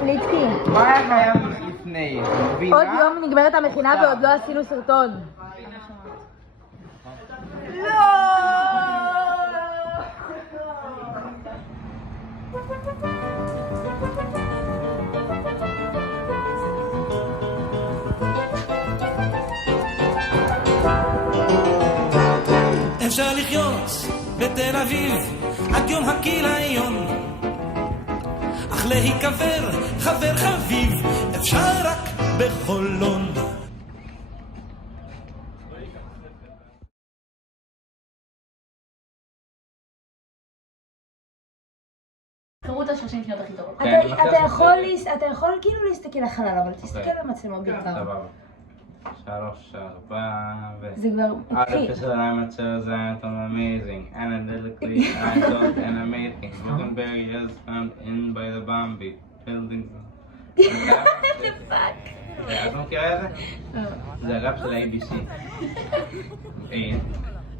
פליצקי. מה היה חייב לפני? עוד יום נגמרת המכינה ועוד לא עשינו סרטון. אפשר לחיות בתל אביב עד יום הכיליון, אך להיקבר חבר חביב אפשר רק בחולון. קראו את ה-30 שניות הכי טובות. אתה יכול כאילו להסתכל לחלל, אבל תסתכל למצלמות בעיקר. סבבה. 3, 4 זה כבר התחיל. Artificial amateurs are amazing, analytically idle and amazing. Brokenberry is found in by the Bambi buildings. פאק. את לא מכירה את זה? זה הראפ של ה-ABC.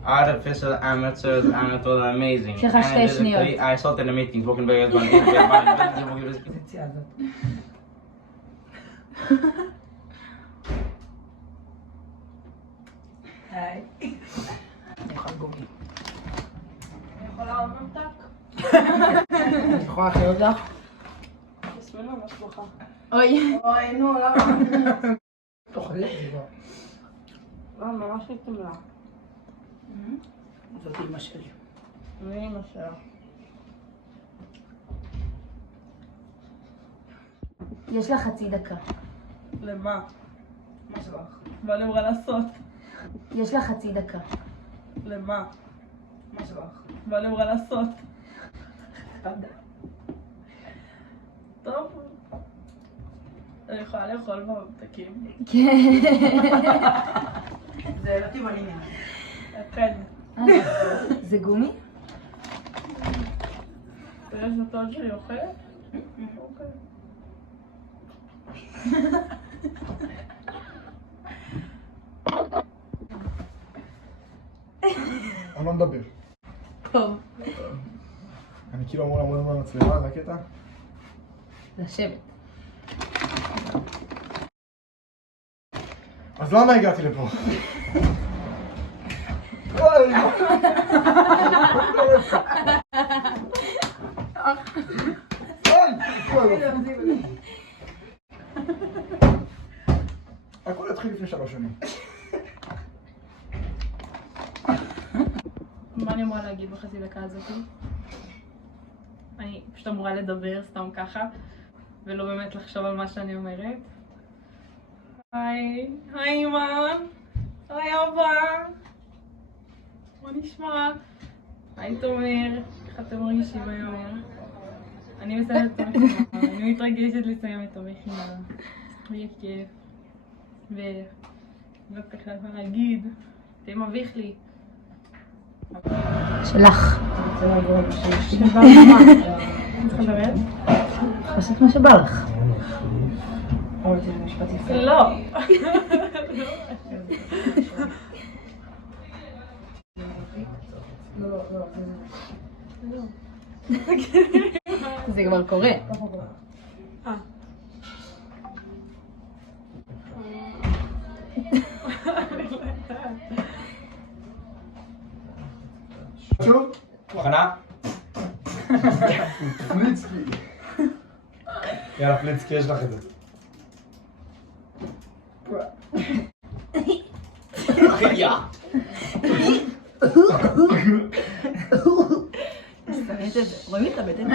Artificial amateurs are amazing. יש לך 2 שניות. I saw it in a meeting. Brokenberry is found in by the Bambi. היי. אני יכולה גומי. אני יכולה עוד ממתק? אני יכולה לחיות לך? תסמנו, מה שלוחה? אוי. אוי, נו, למה? תאכלי את זה כבר. לא, ממש נתמלה. זאת אמא שלי. אני אמא שלה. יש לה חצי דקה. למה? מה שלך? מה אני אמורה לעשות? יש לה חצי דקה. למה? מה שלך? מה אני אמורה לעשות? טוב. אני יכולה לאכול בממתקים. כן. זה לא תימני. כן. זה גומי? יש נתון שאני אוכלת? אוקיי. אני לא מדבר. טוב. אני כאילו אמור לעמוד במצלמה, זה הקטע? לשבת. אז למה הגעתי לפה? אוי! הכל התחיל לפני 3 שנים. מה אני אמורה להגיד בחצי דקה הזאת? אני פשוט אמורה לדבר סתם ככה, ולא באמת לחשוב על מה שאני אומרת. היי, היי אמא, היי אבא, מה נשמע? היי תומר, איך אתם מרגישים היום? אני מסיימת את המכינה, אני מתרגשת לסיים את המכינה. יהיה כיף. ולא כל כך יכול להגיד, זה מביך לי. שלך. שבא מה? צריך לדבר? לעשות מה שבא לך. לא. זה כבר קורה. שוב? מוכנה? פליצקי. יאללה פליצקי, יש לך את זה. רואים את הבטן?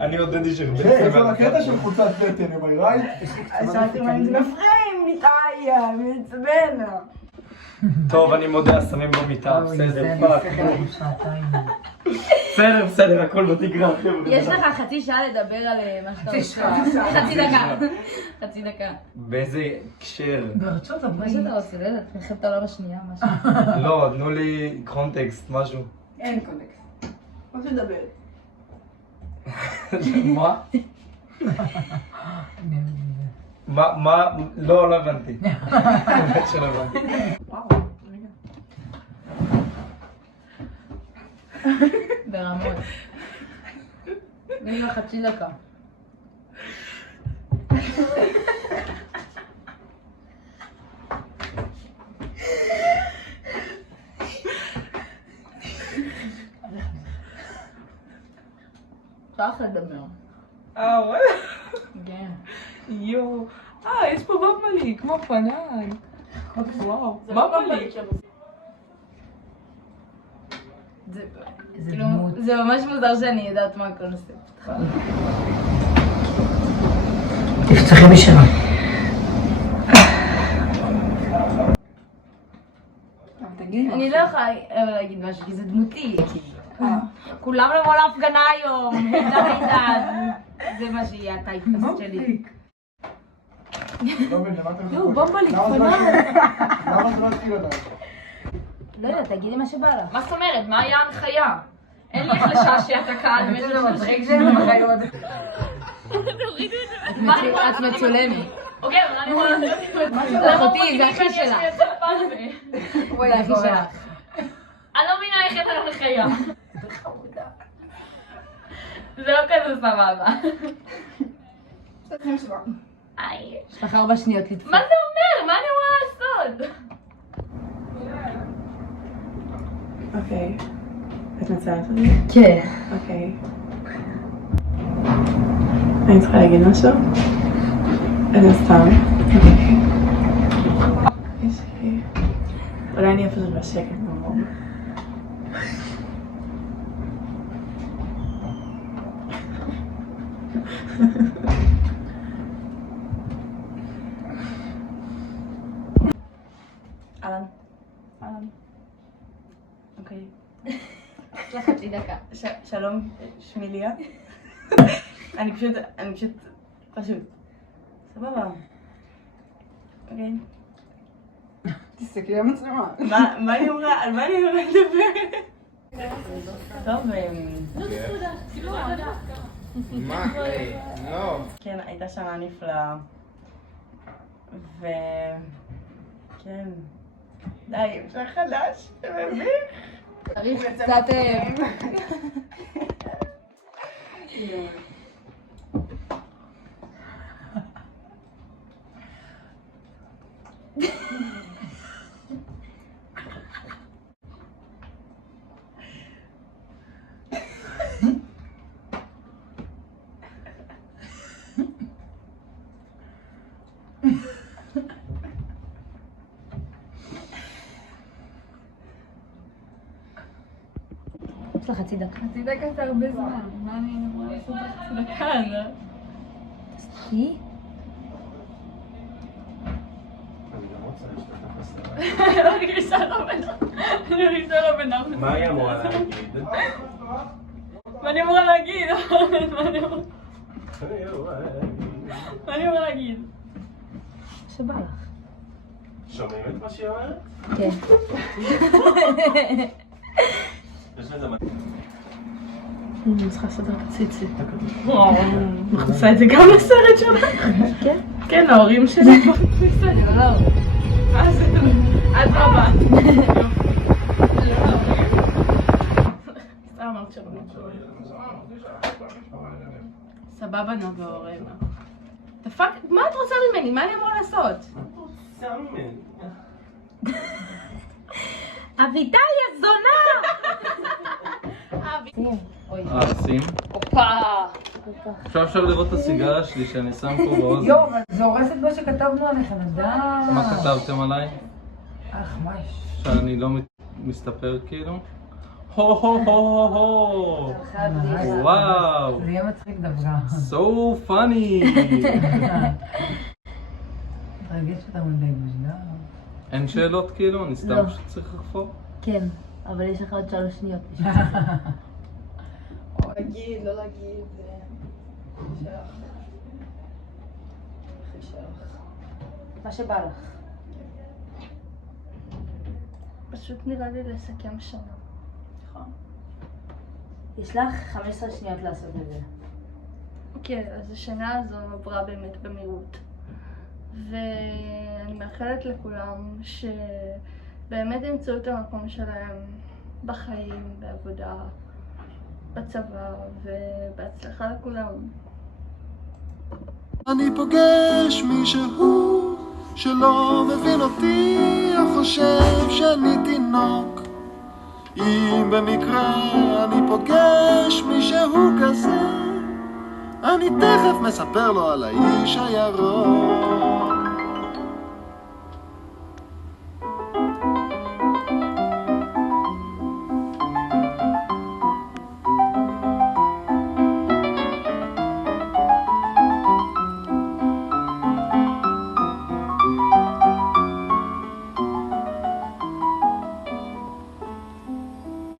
אני עודדי של היי, כל הקטע של חולצת בטן, am I right? שאלתי מה זה מפריעים, ניתאיה, מעצבן. טוב, אני מודה, שמים במיטה, בסדר, בסדר, הכל בתקרה. יש לך חצי שעה לדבר על מה שאתה רוצה. חצי דקה. חצי דקה. באיזה הקשר? ברצות, מה שאתה רוצה, לא יודעת, מלחמת העולם השנייה, משהו. לא, תנו לי קונטקסט, משהו. אין קונטקסט. מה שדבר? מה? מה? לא הבנתי. באמת שלא הבנתי. וואו, רגע. ברמות. תני לי חצי דקה. צריך לדבר. וואלה. כן. יואו. יש פה במבלי, כמו פנן. וואו. במבלי. זה ממש מוזר שאני יודעת מה הקונספט. תפתחי בשנה. אני לא יכולה להגיד משהו כי זה דמותי. כולם לבוא להפגנה היום, זה מה שיהיה הטייפקאסט שלי. יואו, במבלי, פנן. למה זה לא התחיל אותה? לא יודעת, תגידי מה שבא לך. מה זאת אומרת? מה היה ההנחיה? אין לי איך לשעשע את הקהל במשך 30 את מצולמת. אוקיי, אבל אני יכולה לעשות אחותי, זה הכי שלך. זה הכי שלך. אני לא מבינה איך את ההנחיה. זה לא כזה סבבה. יש לך 4 שניות לדפוק. מה זה אומר? מה אני אמורה לעשות? אוקיי. את מצטערת אותי? כן. אוקיי. אני צריכה להגיד משהו? איזה סתם. אולי אני אהיה פשוט בשקט ממור. אהלן. אוקיי. יש לך חצי דקה. שלום, שמי ליה. אני פשוט, סבבה. אוקיי. תסתכלי על המצלמה. מה אני אמורה, על מה אני אמורה לדבר? טוב, מה? לא. כן, הייתה שנה נפלאה. כן. די, אפשר חדש, אתה מבין? צריך קצת... יש לך חצי דקה. חצי דקה זה הרבה זמן. מה אני אמורה לעשות בחצי דקה? תסתכלי. אני מרגישה לא בנוח. מה היא אמורה להגיד? מה אני אמורה להגיד? מה אני אמורה להגיד? שבא לך. שומעים את מה שהיא אומרת? כן. יש לזה מה... אני צריכה לעשות רק ציצית. מכניסה את זה גם לסרט שלך? כן? כן, ההורים שלי. בסדר, לא. את רבה. סתם אמרת שלא. סבבה נעבור. דפק, מה את רוצה ממני? מה אני אמורה לעשות? אביטל, יא זונה! שים. עכשיו לראות את הסיגרה שלי שאני שם פה באוזן. יואו, אבל זה הורס את מה שכתבנו עליכם, אז די. מה כתבתם עליי? מה יש? שאני לא מסתפר כאילו? הו הו הו הו הו וואו זה יהיה מצחיק דווקא. so funny תרגש אותה מדי בשדה. אין שאלות כאילו? אני סתם לא. צריך לחפור? כן, אבל יש לך עוד 3 שניות. להגיד, לא להגיד. מה שבא לך. פשוט נראה לי לסכם שנה. נכון. יש לך 15 שניות לעשות את זה. כן, אז השנה הזו עברה באמת במהירות. ואני מאחלת לכולם שבאמת ימצאו את המקום שלהם בחיים, בעבודה, בצבא, ובהצלחה לכולם. אני פוגש מישהו שלא מבין אותי, או חושב שאני תינוק. אם במקרה אני פוגש מישהו כזה, אני תכף מספר לו על האיש הירוק.